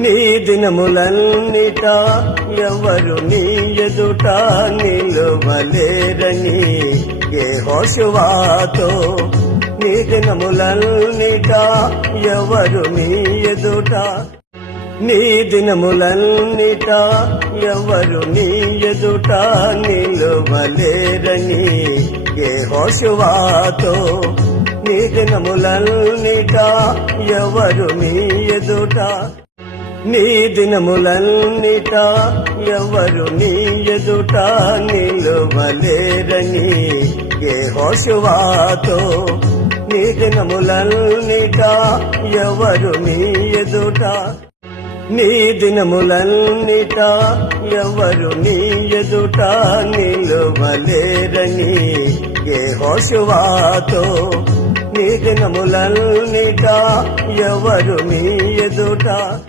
నీ దినములన్నిట ఎవరు నీ ఎదుట నిలువలేరని యెహోషువతో నీ దినములన్నిట ఎవరు నీ ఎదుట నీ దినములన్నిట ఎవరు నీ ఎదుట నిలువలేరని యెహోషువతో నీ దినములన్నిట ఎవరు నీ ఎదుట నీ దినములన్నిట ఎవరు నీ ఎదుట నిలువలేరని యెహోషువతో నీ దినములన్నిట ఎవరు నీ ఎదుట నీ దినములన్నిట ఎవరు నీ ఎదుట నిలువలేరని యెహోషువతో నీ దినములన్నిట ఎవరు నీ ఎదుట